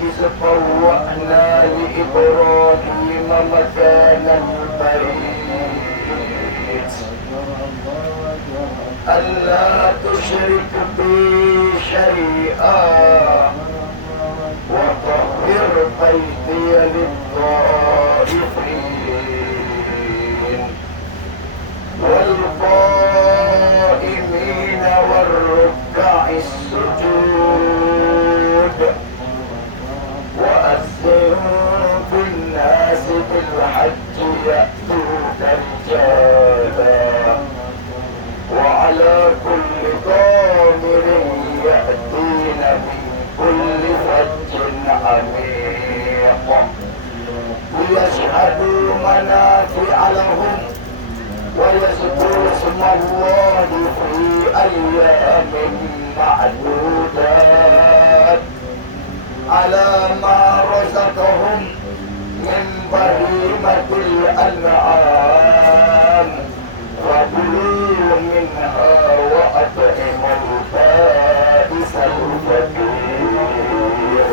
وإذ بوأنا لإبراهيم مكان البيت ألا تشرك بي شيئا وطهر بيتي للطائفين والقائمين والركع السجود وأذن في الناس بالحج يأتوك رجالا وعلى كل ضامر يأتين من كل فج عميق ليشهدوا منافع لهم ويذكروا اسم الله في أيام معدودات على ما رزقهم من بهيمة الأنعام فكلوا منها وأطعموا البائس الفقير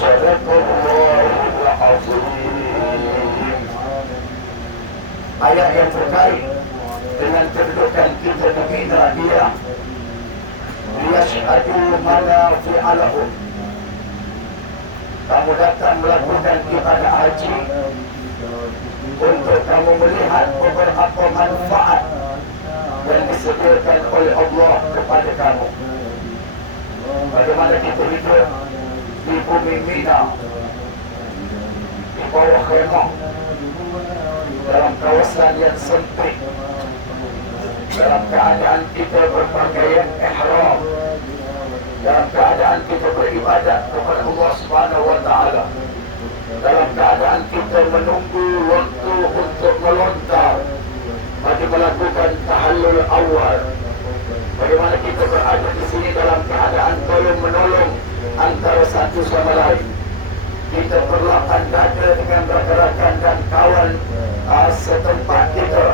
صدق الله العظيم. Ayat yang terkait dengan kedudukan kita di Mina dia liyashhadu manafi'a lahum. Kamu datang melakukan ibadah haji untuk kamu melihat beberapa manfaat yang disediakan oleh Allah kepada kamu. Bagaimana kita hidup di bumi Mina, di bawah khemah, dalam kawasan yang sempit, dalam keadaan kita berpakaian ihram, dalam keadaan kita beribadat kepada Allah Subhanahu wa taala, dalam keadaan kita menunggu waktu untuk melontar bagi melakukan tahallul awal. Bagaimana kita berada di sini dalam keadaan tolong menolong antara satu sama lain. Kita berlapang dada dengan rakan-rakan dan kawan setempat kita,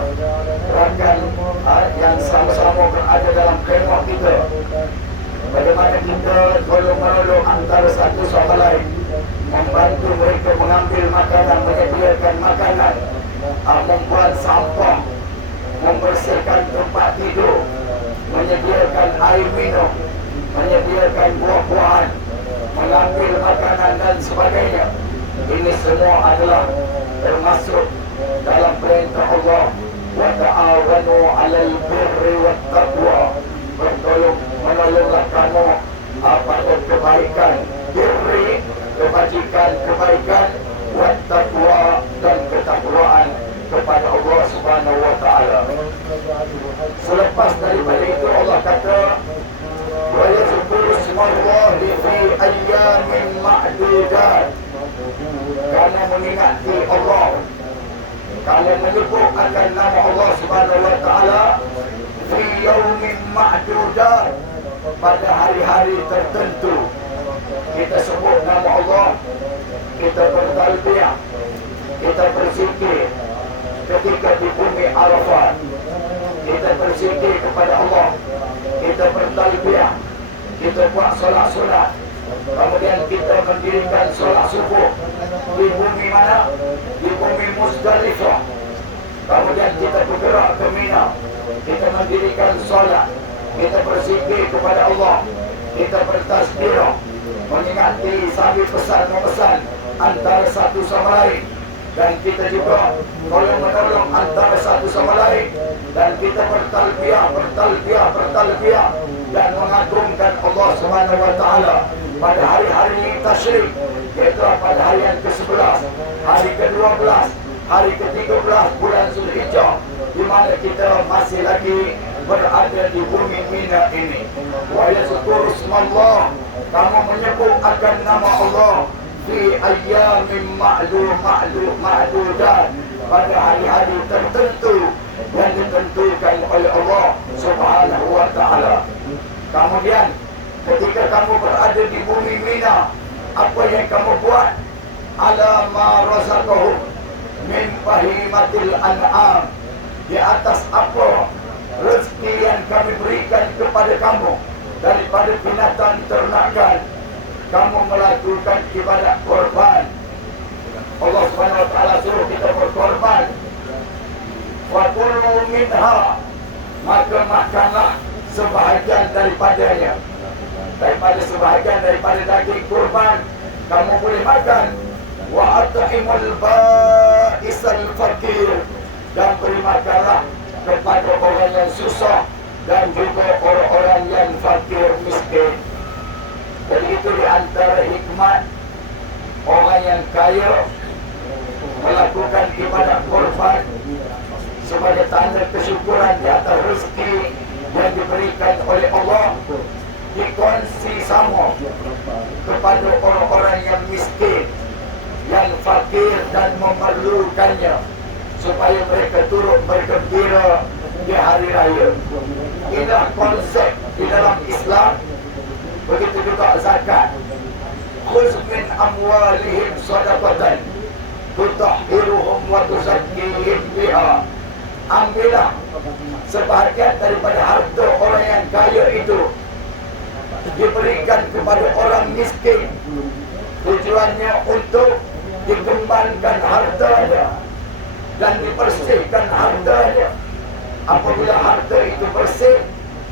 rakan yang sama-sama berada dalam kemah kita. Bagaimana kita tolong menolong antara satu sama lain, membantu mereka mengambil makanan, menyediakan makanan, membuat sampah, membersihkan tempat tidur, menyediakan air minum, menyediakan buah-buahan, mengambil makanan dan sebagainya. Ini semua adalah termasuk dalam perintah Allah, wa ta'awanu 'alal birri wat taqwa. Menolonglah kamu pada kebaikan, birri, kebajikan, kebaikan, wat taqwa, dan ketakwaan kepada Allah Subhanahu wa taala. Selepas daripada itu Allah kata, wa yazkuru ismallahi fi ayyamin ma'dudat. Kamu mengingati Allah, kamu menyebut akan nama Allah Subhanahu wa taala fi yaumin ma'dudat, pada hari-hari tertentu. Kita sebut nama Allah, kita bertalbiyah, kita berzikir ketika di bumi Arafat, kita berzikir kepada Allah, kita bertalbiyah, kita buat solat-solat, kemudian kita mendirikan solat subuh di bumi mana? Di bumi Muzdalifah. Kemudian kita bergerak ke Mina, kita mendirikan solat, kita berzikir kepada Allah, kita bertasbih, mengingati sambil pesan-pesan antara satu sama lain, dan kita juga tolong menolong antara satu sama lain, dan kita bertalbiyah dan mengagungkan Allah Subhanahu wa taala pada hari-hari tasyrik, yaitu pada hari yang ke-11, hari ke-12, hari ke-13 bulan Zulhijjah, di mana kita masih lagi berada di bumi Mina ini. Wa yazkuru ismallah, kamu menyebut akan nama Allah fi ayyamin ma'dudat, pada hari-hari tertentu yang ditentukan oleh Allah Subhanahu wa taala. Kemudian ketika kamu berada di bumi Mina, apa yang kamu buat? Ala ma razaqahum min bahimatil an'am, di atas apa rezeki yang kami berikan kepada kamu daripada binatang ternakan. kamu melakukan ibadat korban. Allah Subhanahu wa taala suruh kita berkorban. Wa kulu minha, maka makanlah sebahagian daripadanya. Daripada sebahagian daripada daging kurban kamu boleh makan. Wa at'imul ba'isal fakir, dan beri makanlah kepada orang yang susah dan juga orang-orang yang fakir miskin. Jadi itu di antara hikmat orang yang kaya melakukan ibadat korban sebagai tanda kesyukuran di atas rezeki yang diberikan oleh Allah, dikongsi sama kepada orang-orang yang miskin, yang fakir dan memerlukannya, supaya mereka turut bergembira di hari raya. Inilah konsep di dalam Islam. Begitu juga zakat. Khudz min amwalihim shadaqatan tutahhiruhum wa tuzakkihim biha. Ambillah sebahagian daripada harta orang yang kaya itu, diberikan kepada orang miskin. Tujuannya untuk dikembangkan hartanya dan dibersihkan hartanya. Apabila harta itu bersih,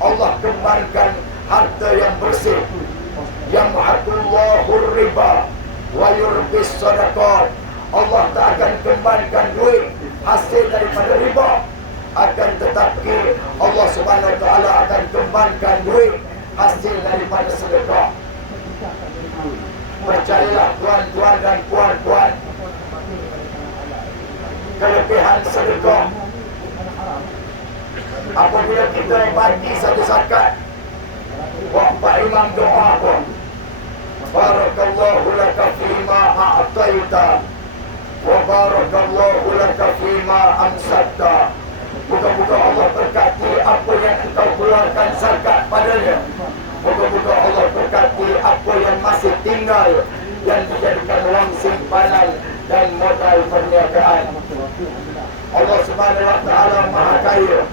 Allah kembangkan harta yang bersih. Yamhaqullahu riba wa yurbis sadaqat. Allah tak akan kembangkan duit hasil daripada riba, akan tetapi Allah Subhanahu wa taala akan kembangkan duit hasil daripada sedekah. Percayalah tuan-tuan dan puan-puan, kelebihan sedekah. Apabila kita bagi satu zakat, Pak Imam doa apa? Barakallahu laka fima a'taita wa barakallahu laka fima amsakta. Moga-moga Allah berkati apa yang engkau keluarkan zakat padanya. Moga-moga Allah berkati apa yang masih tinggal yang dijadikan wang simpanan dan modal perniagaan. Allah Subhanahu wa taala Maha Kaya.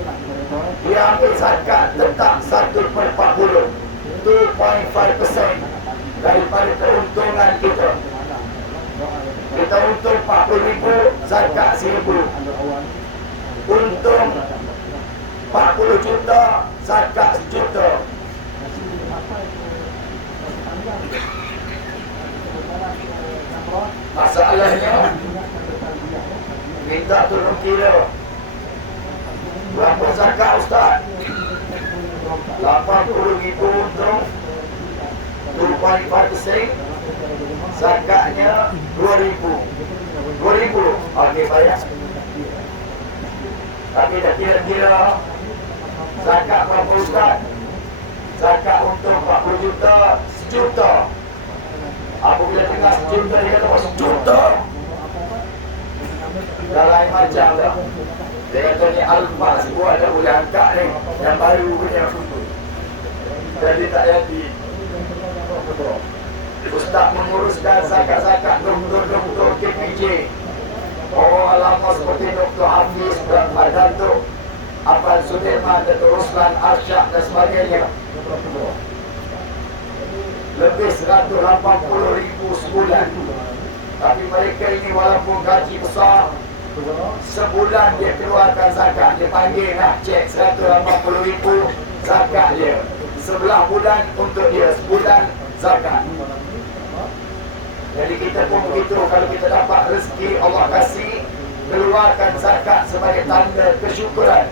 Dia ambil zakat tetap 1/40, 2.5% daripada keuntungan kita. Kita untung 40,000, zakat 1,000. Untung 40 juta, zakat 1 juta. Masalahnya minta turun kira. Berapa zakat Ustaz? 80,000 untung, 2.5%, zakatnya 2,000. 2,000, okey bayar. Tapi dah kira-kira zakat berapa Ustaz? Zakat untung 40 juta, 1 juta. Apabila dengar 1 juta, dia kata 1 juta. Dah lain macam dah. Dia kata ni Alfa sebuah dah boleh angkat ni, yang baru punya. Jadi tak jadi. Ustaz menguruskan zakat-zakat doktor-doktor KPJ, orang lama seperti Dr. Hafiz, Datuk Abang Sudirman, Datuk Ruslan Arsyad dan sebagainya. Lebih 180,000 sebulan. Tapi mereka ini walaupun gaji besar, sebulan dia keluarkan zakat. Dia panggil nak cek 180,000 zakat dia. 11 bulan untuk dia, sebulan zakat. Jadi kita pun begitu. Kalau kita dapat rezeki Allah kasih, keluarkan zakat sebagai tanda kesyukuran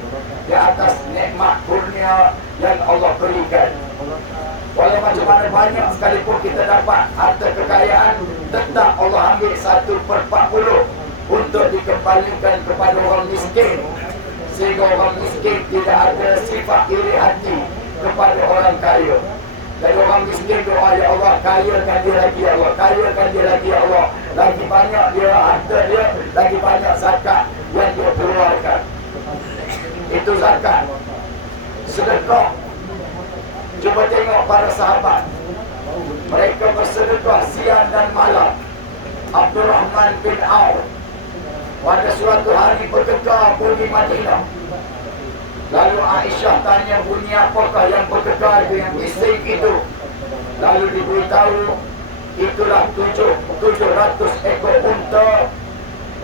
di atas nikmat kurnia yang Allah berikan. Walau macam mana banyak sekalipun kita dapat harta kekayaan, tetap Allah ambil 1/40 untuk dikembalikan kepada orang miskin, sehingga orang miskin tidak ada sifat iri hati kepada orang kaya. Jadi orang miskin doa, ya Allah, kayakan dia lagi ya Allah, kayakan dia lagi ya Allah. Lagi banyak dia harta dia, lagi banyak zakat yang dia keluarkan. Itu zakat. Sedekah. Cuba tengok para sahabat, mereka bersedekah siang dan malam. Abdurrahman bin Auf pada suatu hari bergegar bunyi Madinah. Lalu Aisyah tanya, bunyi apakah yang bergegar itu, yang bising itu? Lalu diberitahu itulah 700 ekor unta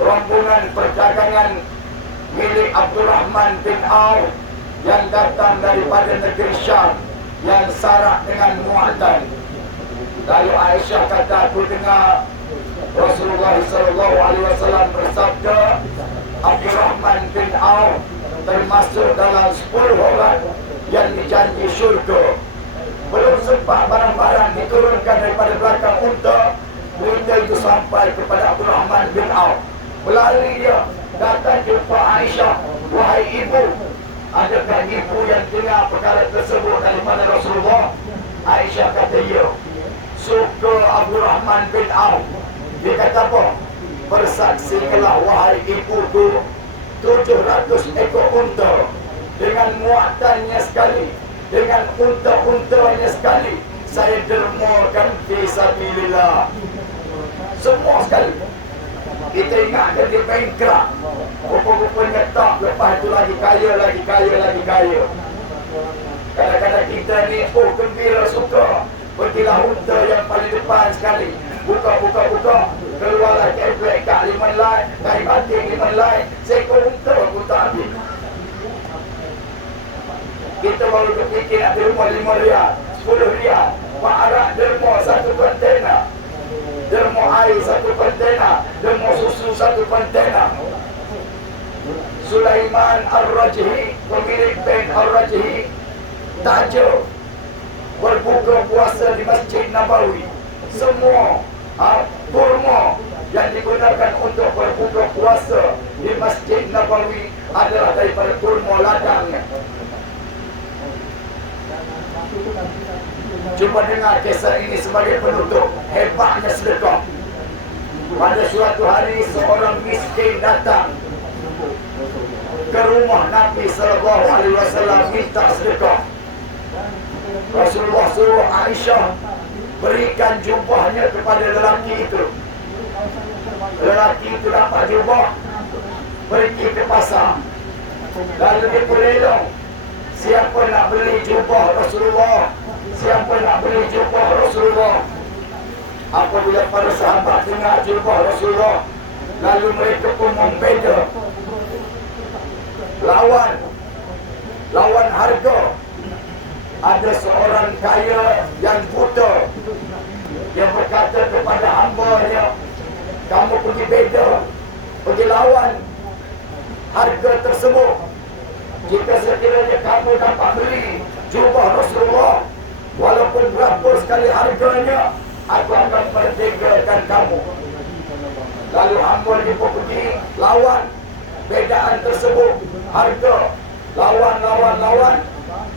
rombongan perdagangan milik Abdurrahman bin Auf yang datang daripada negeri Syam yang syarat dengan muatan. Lalu Aisyah kata, aku dengar Rasulullah SAW bersabda, Abdurrahman bin Auf termasuk dalam 10 orang yang dijanji syurga. Belum sempat barang-barang diturunkan daripada belakang unta itu sampai kepada Abdurrahman bin Auf. Melalui dia datang jumpa Aisyah, wahai ibu, adakah ibu yang dengar perkara tersebut daripada Rasulullah? Aisyah kata, ya. Suka Abdurrahman bin Auf. Dia kata apa? Bersaksikanlah wahai ibuku 700 ekor unta dengan muatannya sekali, dengan unta-untanya sekali, saya dermakan fisabilillah. Semua sekali. Kita ingatkan dia bankrupt, rupa-rupanya tak, lepas itu lagi kaya, lagi kaya, lagi kaya. Kadang-kadang kita ni, oh gembira, suka, pergilah unta yang paling depan sekali, buka, keluarlah keblek kat 5 line, kain batik 5 line, seekor unta aku tak ambil. Kita baru berfikir nak derma 5 riyal, 10 riyal, Pak Arab derma 1 kontena, derma air 1 kontena, derma susu 1 kontena. Sulaiman Ar-Rajhi, pemilik bank Ar-Rajhi, tajuk berbuka puasa di Masjid Nabawi. Semua kurma yang digunakan untuk berbuka puasa di Masjid Nabawi adalah daripada kurma ladangnya. Cuba dengar kisah ini sebagai penutup hebatnya sedekah. Pada suatu hari seorang miskin datang ke rumah Nabi SAW minta sedekah. Rasulullah suruh Aisyah berikan jubahnya kepada lelaki itu. Lelaki itu dapat jubah, pergi ke pasar, lalu dia berelong, siapa nak beli jubah Rasulullah, siapa nak beli jubah Rasulullah. Apabila para sahabat dengar jubah Rasulullah, lalu mereka pun membeda, lawan harga. Ada seorang kaya yang buta yang berkata kepada hambanya, kamu pergi beda, pergi lawan harga tersebut. Jika sekiranya kamu dapat beli jubah Rasulullah, walaupun berapa sekali harganya, aku akan merdekakan kamu. Lalu hamba dia pun pergi lawan bedaan tersebut, harga, lawan.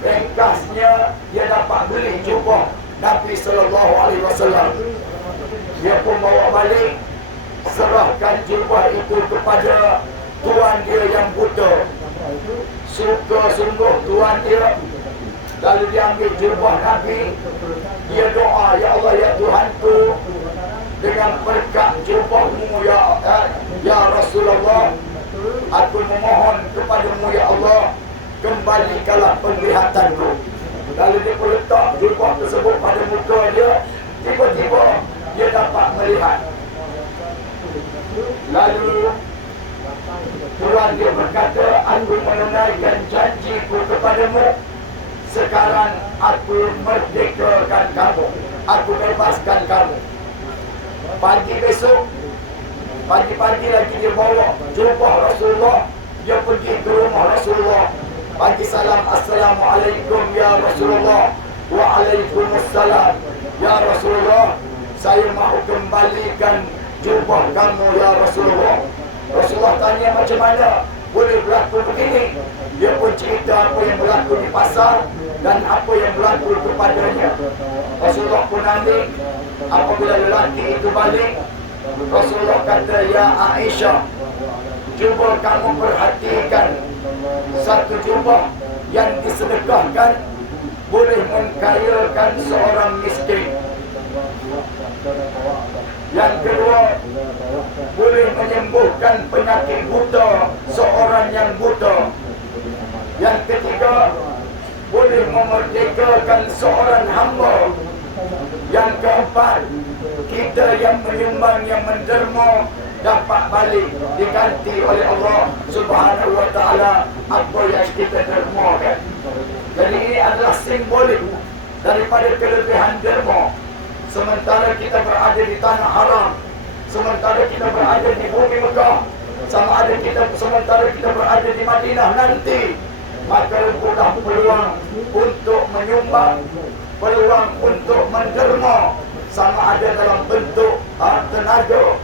Ringkasnya dia dapat beli jubah Nabi SAW. Dia pun bawa balik, serahkan jubah itu kepada tuan dia yang buta. Suka sungguh tuan dia. Lalu dia ambil jubah Nabi, dia doa, ya Allah, ya Tuhanku, dengan berkat jubahmu ya Rasulullah, aku memohon kepadamu ya Allah, kembalikanlah penglihatanku. Lalu dia pun letak jubah tersebut pada muka dia. Tiba-tiba dia dapat melihat. Lalu tuan dia berkata, aku menunaikan janjiku kepadamu. Sekarang aku merdekakan kamu, aku bebaskan kamu. Pagi besok, pagi-pagi lagi dia bawa jubah Rasulullah. Dia pergi ke rumah Rasulullah, bagi salam, Assalamualaikum ya Rasulullah. Waalaikumsalam ya Rasulullah, saya mahu kembalikan jubah kamu ya Rasulullah. Rasulullah tanya, macam mana boleh berlaku begini? Dia pun cerita apa yang berlaku di pasar dan apa yang berlaku kepadanya. Rasulullah pun ambil. Apabila lelaki itu balik, Rasulullah kata, ya Aisyah, cuba kamu perhatikan, satu jubah yang disedekahkan boleh mengkayakan seorang miskin. Yang kedua, boleh menyembuhkan penyakit buta seorang yang buta. Yang ketiga, boleh memerdekakan seorang hamba Yang keempat, kita yang menyumbang, yang menderma dapat balik diganti oleh Allah Subhanahu wa taala apa yang kita dermakan. Jadi ini adalah simbolik daripada kelebihan derma. Sementara kita berada di tanah haram, sementara kita berada di bumi Mekah, sementara kita berada di Madinah nanti, maka lembulah peluang untuk menyumbang, peluang untuk menderma, sama ada dalam bentuk tenaga,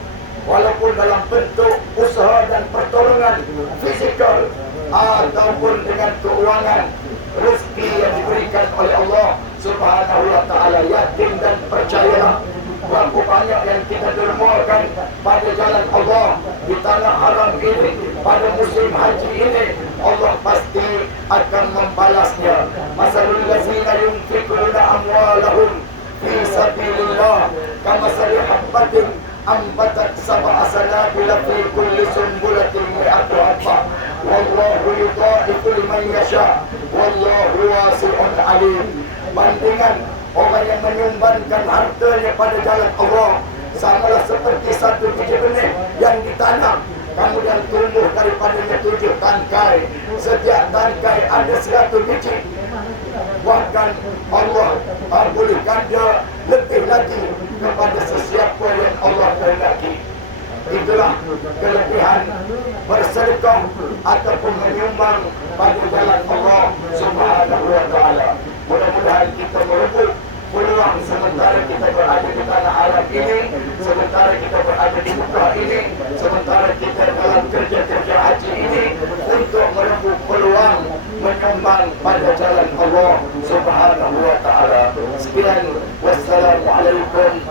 walaupun dalam bentuk usaha dan pertolongan fizikal, ataupun dengan keuangan, rezeki yang diberikan oleh Allah Subhanahu wa taala. Yakin dan percayalah, berapa banyak yang kita dermakan pada jalan Allah di tanah haram ini, pada musim haji ini, Allah pasti akan membalasnya. Masalul ladzina yunfiquna amwalahum fi sabilillah kamathali habbatin ambatat sab'a sanabila fi kulli sunbulatin mi'atu habba wallahu yudha'ifu liman yasha wallahu wasi'un alim. Bandingan orang yang menyumbangkan hartanya pada jalan Allah samalah seperti satu biji benih yang ditanam, kemudian tumbuh daripadanya 7 tangkai. Setiap tangkai ada 100 biji. Bahkan Allah boleh ganda lebih lagi kepada sesiapa yang Allah kehendaki. Itulah kelebihan bersedekah ataupun menyumbang pada jalan Allah Subhanahu wa taala. Mudah-mudahan kita merebut peluang sementara kita berada di tanah Arab ini, sementara kita berada di Mekah ini, sementara kita dalam kerja-kerja haji ini, untuk merebut peluang menyumbang pada jalan Allah Subhanahu wa taala. Sekian, wassalamualaikum